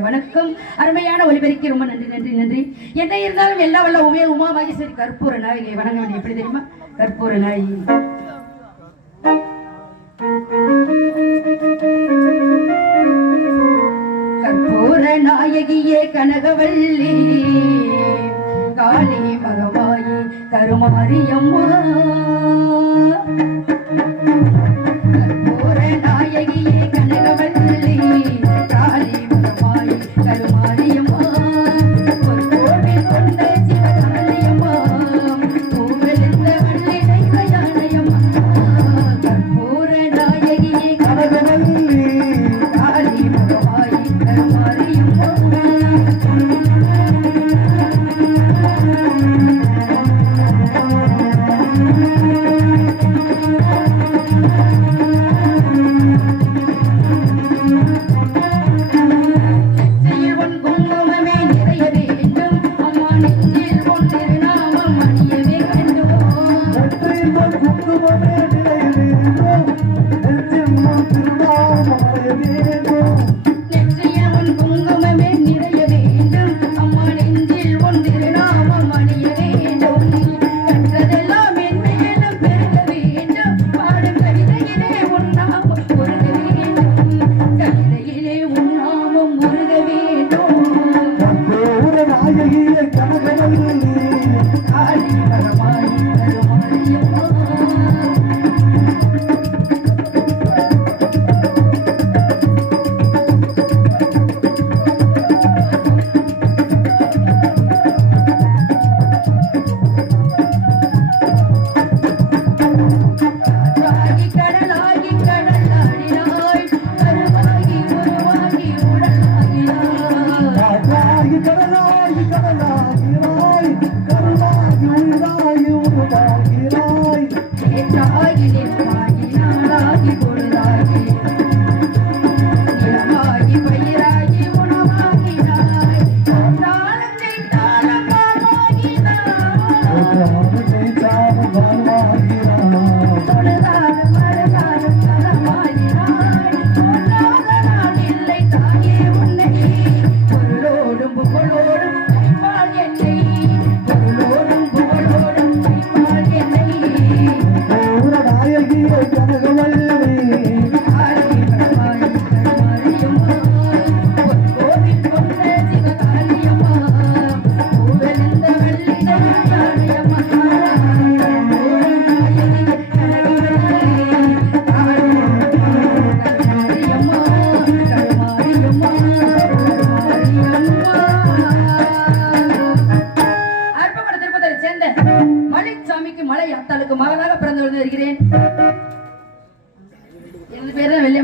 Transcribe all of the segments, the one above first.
வணக்கம். அருமையான ஒலிபெருக்கி ரொம்ப நன்றி நன்றி நன்றி. என்ன இருந்தாலும் எல்லா வல்ல உமா மகேஸ்வரி கற்பூர நாயகி வணங்க வேண்டிய எப்படி தெரியுமா? கற்பூர நாயகி கற்பூர நாயகியே கனகவல்லி காளி மகமாயி கருமாரியம்மா கற்பூர நாயகியே கனகவல்லி காளி கருமாரியம்மா ஒரு கோவில் கொண்ட சிவகாளியம்மா பூவெழுந்த வள்ளினை கயானையம்மா கற்பூர நாயகியே கனகவல்லி காளி மகமாயி கருமாரியம்மா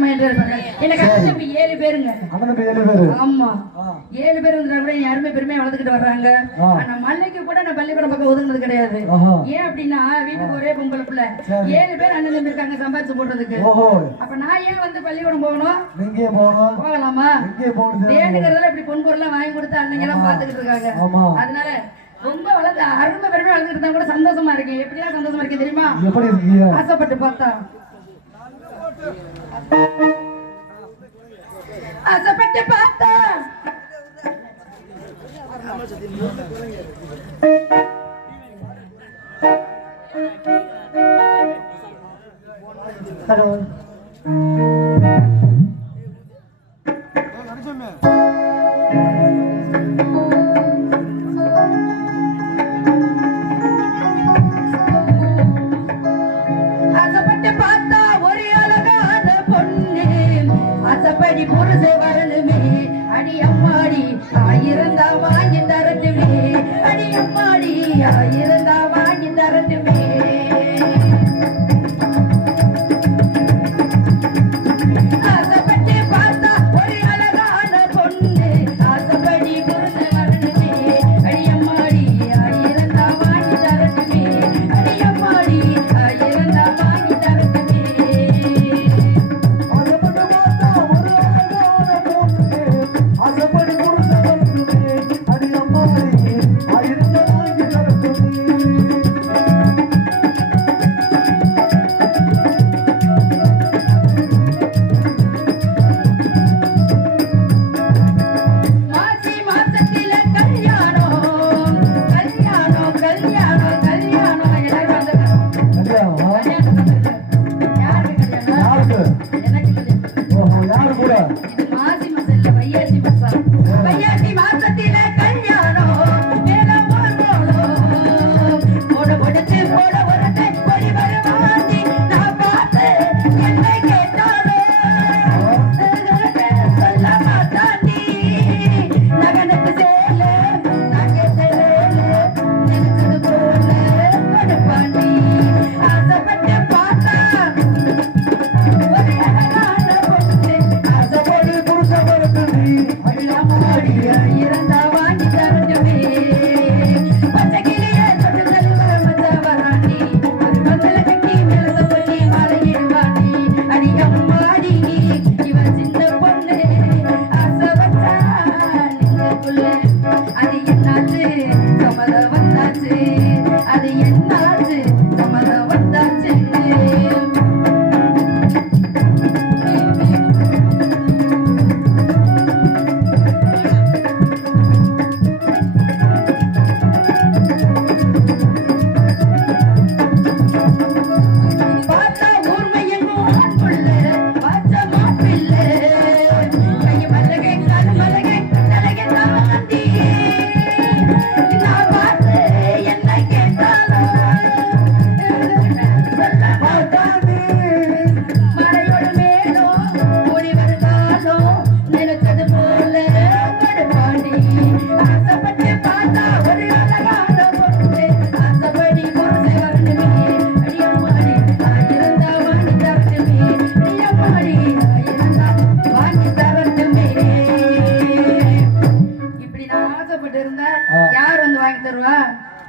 அம்மா என்று இருப்பாங்க. எனக்கு அண்ணன் தம்பி 7 பேருங்க. அண்ணன் தம்பி 7 பேரு. ஆமா 7 பேர் இருந்தா கூட யாருமே பெருமையா வளர்த்துக்கிட்டு வர்றாங்க. ஆனா மல்லைக்கு கூட நான் பள்ளிக்கூடம் பக்கம் ஒதுங்கினது கிடையாது. ஏன் அப்படின்னா வீட்டுக்கு ஒரே பொம்பளை பிள்ளை 7 பேர் அண்ணன் தம்பி இருக்காங்க சம்பாதிச்சு போடுறதுக்கு. அப்ப நான் ஏன் வந்து பள்ளிக்கூடம் போகணும்? நீங்க போகணும். போகலாமா? வேணுங்கிறதுல இப்படி பொன் பொருள்லாம் வாங்கி கொடுத்து அன்னைக்கு எல்லாம் பாத்துக்கிட்டு இருக்காங்க. அதனால ரொம்ப வளர்ந்து அருமை பெருமை வளர்ந்துட்டு இருந்தா கூட சந்தோஷமா இருக்கேன். எப்படிதான் சந்தோஷமா இருக்கேன் தெரியுமா? எப்படி இருக்கீங்க? ஆசைப்பட்டு பார்த்தா ஆசைப்பட்டு பார்த்தா ஹலோ புருஷ வரணுமே அடி அம்மாடி ஆயிருந்தா வாங்கி தரட்டுமே அடி அம்மாடி ஆயிருந்தா வாங்கி தரட்டுமே ஆசைப்பட்டு பார்த்தா ஒரு அழகான பொண்ணு ஆசைப்படி புருஷ வரணுமே அடி அம்மாடி ஆயிருந்தா வாங்கி தரட்டுமே அடி அம்மாடி ஆயிருந்தா வாங்கி தரட்டுமே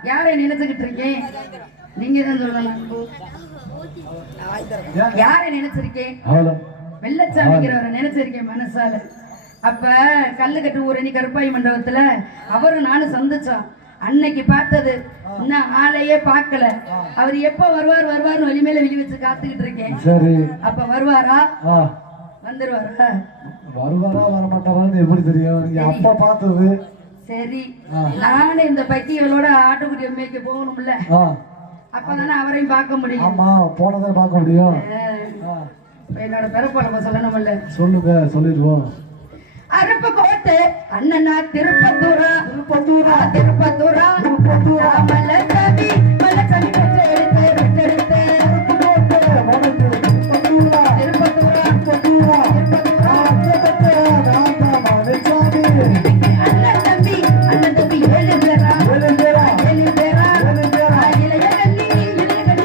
யாரை நினைச்சுக்கிட்டு இருக்கேன்? நீங்க தான் சொல்லலாம். யாரை நினைச்சிருக்கேன்? வெள்ளச்சாமிங்கிறவரை நினைச்சிருக்கேன் மனசால. அப்ப கல்லுக்கட்டு ஊரணி கருப்பாய் மண்டபத்துல அவரும் நானும் சந்திச்சோம். அன்னைக்கு பார்த்தது இன்னும் ஆளையே பார்க்கல. அவர் எப்ப வருவார் வருவார்னு வழி மேல வெளி வச்சு காத்துக்கிட்டு இருக்கேன். சரி, அப்ப வருவாரா? வந்துருவாரா? வருவாரா வரமாட்டாரான்னு எப்படி தெரியும்? நீங்க அப்பா பார்த்தது. சரி, நானும் இந்த பக்கிகளோட ஆட்டுக்குடி அம்மைக்கு போகணும்ல, அப்பதானே அவரையும் பார்க்க முடியும். ஆமா, போனதான் பார்க்க முடியும். என்னோட பிறப்பழம சொல்லணும்ல. சொல்லுங்க, சொல்லிடுவோம். அருப்பு கோட்டை அண்ணனா திருப்பத்தூரா திருப்பத்தூரா திருப்பத்தூரா திருப்பத்தூரா மலச்சவி மலச்சவி பெற்றெடுத்து திருப்பத்தூரா திருப்பத்தூரா திருப்பத்தூரா அண்ணன் தம்பி 7 பேரா 7 பேரா 7 பேரா இளைய கண்ணி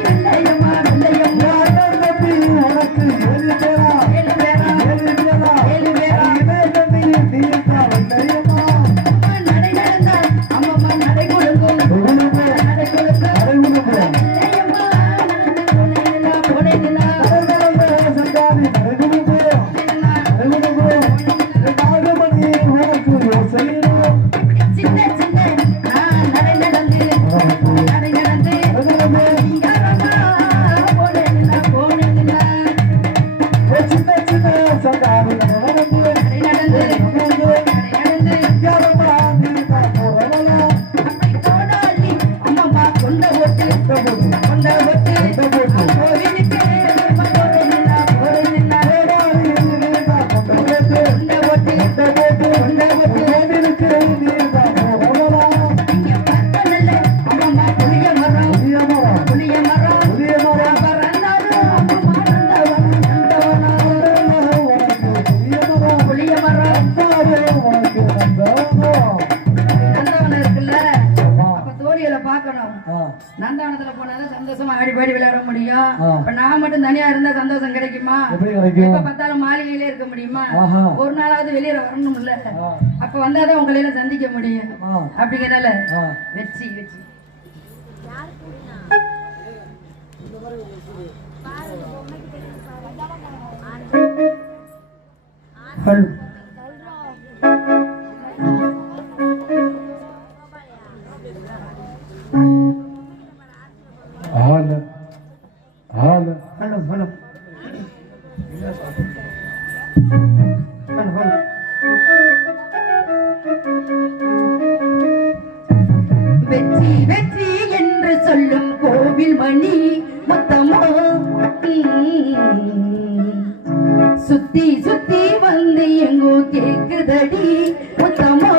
வெள்ளையம்மா வெள்ளையம்மா அண்ணன் தம்பி உனக்கு 7 பேரா 7 பேரா நடந்து கோடாலி அம்மம்மா கொண்ட ஓட்டு கோவிலுக்கு நந்தவனத்துல போனாதான் சந்தோஷமா ஆடி பாடி விளையாட முடியும். இப்ப நான் மட்டும் தனியா இருந்தா சந்தோஷம் கிடைக்குமா? எப்ப பார்த்தாலும் மாளிகையிலே இருக்க முடியுமா? ஒரு நாளாவது வெளியில வரணும்ல. அப்ப வந்தாதான் உங்களை எல்லாம் சந்திக்க முடியும். அப்படிங்கிறனால வெச்சி வெச்சி ஹலோ ஹலோ வெற்றி வெற்றி என்று சொல்லும் கோவில் மணி மொத்தமோ சுத்தி சுத்தி வந்து எங்கோ கேக்குதடி மொத்தமோ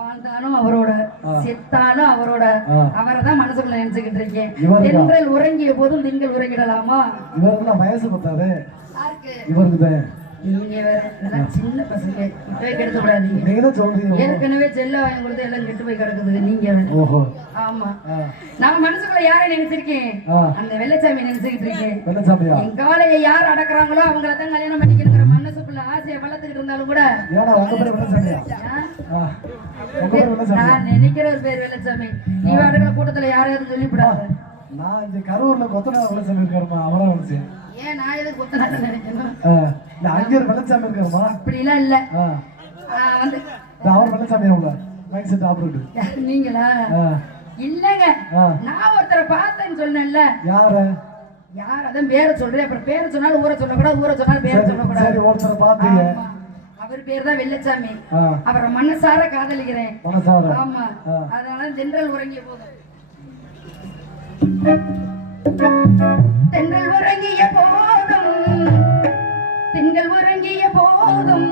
வாழ்ந்தாலும் அவரோட செத்தாலும் அவரோட அவரைதான் மனசுக்குள்ள நினைச்சுக்கிட்டு இருக்கேன். தென்றல் உறங்கிய போதும் திங்கள் உறங்கிடலாமா? இவருக்குலாம் வயசு பத்தாது. இவருக்கு நீங்க வேற இதெல்லாம் சின்ன பசங்க இப்பவே கெடுத்து விடாதீங்க. நீங்க தான் சொல்றீங்க. ஏற்கனவே செல்ல வாங்கி கொடுத்து எல்லாம் கெட்டு போய் கிடக்குது நீங்க வேற. ஓஹோ. ஆமா. நான் மனசுக்குள்ள யாரை நினைச்சிருக்கேன்? அந்த வெள்ளச்சாமி நினைச்சுக்கிட்டு இருக்கேன். வெள்ளச்சாமியா? என் காலையை யார் அடக்குறாங்களோ அவங்கள தான் கல்யாணம் பண்ணிக்கிற மனசுக்குள்ள ஆசையை வளர்த்துக்கிட்டு இருந்தாலும் கூட ஏன்னா உங்க பேர் வெள்ளச்சாமியா? உங்க பேர் வெள்ளச்சாமி. நான் நினைக்கிற ஒரு பேர் வெள்ளச்சாமி. நீ வாடுகிற கூட்டத்துல யாரையாவது சொல்லிவிடாத. நான் இங்க கரூர்ல கொத்தனார் வெள்ளச்சாமி இருக்காருமா, அவரா நினைச்சேன். ஏன் நான் எதுக்கு கொத்தனார் நினைக்கணும்? இல்ல அங்க ஒரு வெள்ளச்சாமி இருக்காருமா. அப்படிலாம் இல்ல. வந்து அவர் வெள்ளச்சாமியா உள்ள மைண்ட் செட் ஆப்ரேட். நீங்களா? இல்லங்க, நான் ஒருத்தரை பார்த்தேன்னு சொன்னேன்ல. யாரு? யார்? அதான் பேரை சொல்றேன். அப்புறம் பேரை சொன்னாலும் ஊரை சொல்லக்கூடாது, ஊரை சொன்னாலும் பேரை சொல்லக்கூடாது. சரி, ஒருத்தரை பார்த்தீங்க. அவர் பேர் தான் வெள்ளச்சாமி. அவரை மனசார காதலிக்கிறேன். மனசார? ஆமா. அதனால தென்றல் உறங்கிய போதும், தென்றல் உறங்கிய போதும், திங்கள் உறங்கிய போதும்